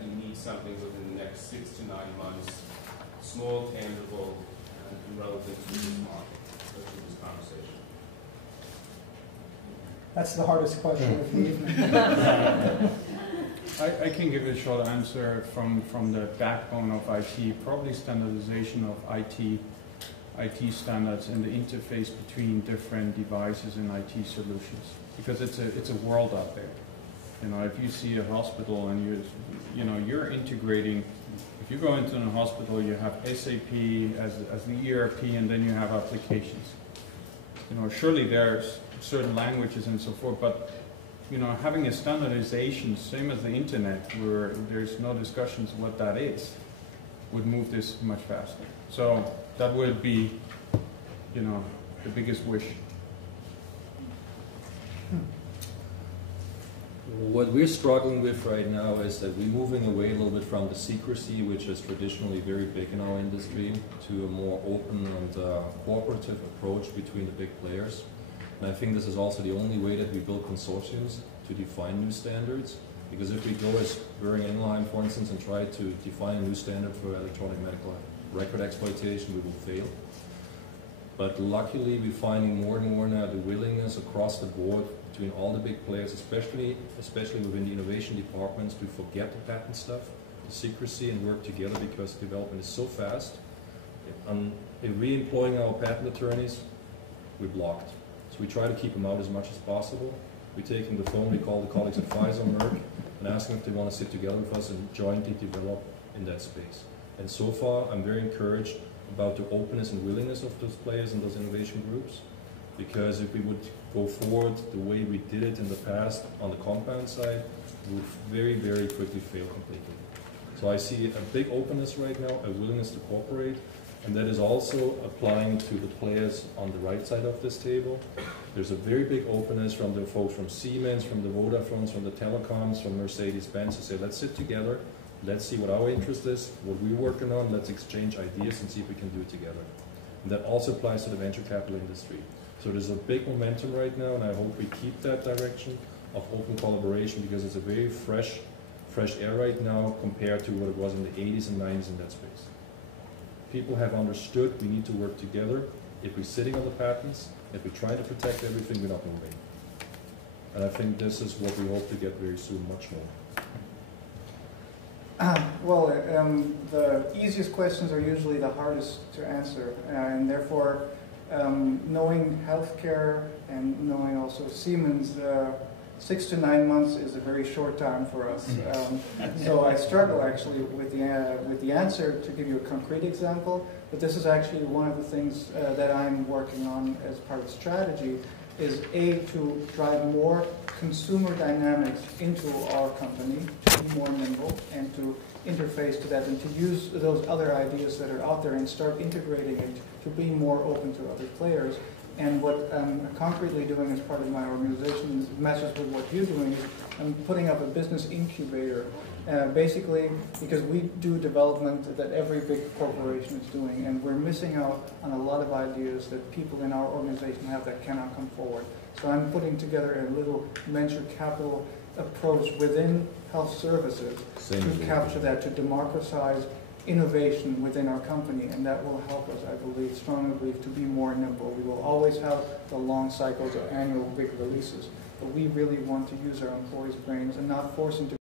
that you need something within the next 6 to 9 months, small, tangible, and relevant to this market, or to this conversation? That's the hardest question of the evening. I can give a short answer from the backbone of IT, probably standardization of IT standards and the interface between different devices and IT solutions, because it's a world out there. You know, if you see a hospital and you're integrating. If you go into a hospital, you have SAP as the ERP, and then you have applications. You know, surely there's certain languages and so forth, but you know, having a standardization, same as the internet, where there's no discussions what that is, would move this much faster. So that would be, you know, the biggest wish. What we're struggling with right now is that we're moving away a little bit from the secrecy, which is traditionally very big in our industry, to a more open and cooperative approach between the big players. And I think this is also the only way that we build consortiums to define new standards. Because if we go as Boehringer Ingelheim, for instance, and try to define a new standard for electronic medical record exploitation, we will fail. But luckily, we're finding more and more now the willingness across the board between all the big players, especially within the innovation departments, to forget the patent stuff, the secrecy, and work together, because development is so fast. If re-employing our patent attorneys, we're blocked. So we try to keep them out as much as possible. We take them the phone, we call the colleagues at Pfizer, Merck, and ask them if they want to sit together with us and jointly develop in that space. And so far, I'm very encouraged about the openness and willingness of those players and those innovation groups. Because if we would go forward the way we did it in the past on the compound side, we would very, very quickly fail completely. So I see a big openness right now, a willingness to cooperate, and that is also applying to the players on the right side of this table. There's a very big openness from the folks from Siemens, from the Vodafones, from the telecoms, from Mercedes-Benz to say, let's sit together, let's see what our interest is, what we're working on, let's exchange ideas and see if we can do it together. And that also applies to the venture capital industry. So there's a big momentum right now, and I hope we keep that direction of open collaboration, because it's a very fresh air right now compared to what it was in the 80s and 90s in that space. People have understood we need to work together. If we're sitting on the patents, if we try to protect everything, we're not moving. And I think this is what we hope to get very soon, much more. The easiest questions are usually the hardest to answer, and therefore, knowing healthcare and knowing also Siemens, 6 to 9 months is a very short time for us. So I struggle actually with the answer to give you a concrete example, but this is actually one of the things that I'm working on as part of the strategy, is to drive more consumer dynamics into our company, to be more nimble and to interface to that, and to use those other ideas that are out there and start integrating it to be more open to other players. And what I'm concretely doing as part of my organization matches with what you're doing. I'm putting up a business incubator, basically because we do development that every big corporation is doing, and we're missing out on a lot of ideas that people in our organization have that cannot come forward. So I'm putting together a little venture capital approach within health services to capture that, to democratize innovation within our company, and that will help us, I believe, strongly believe, to be more nimble. We will always have the long cycles of annual big releases, but we really want to use our employees' brains and not force them to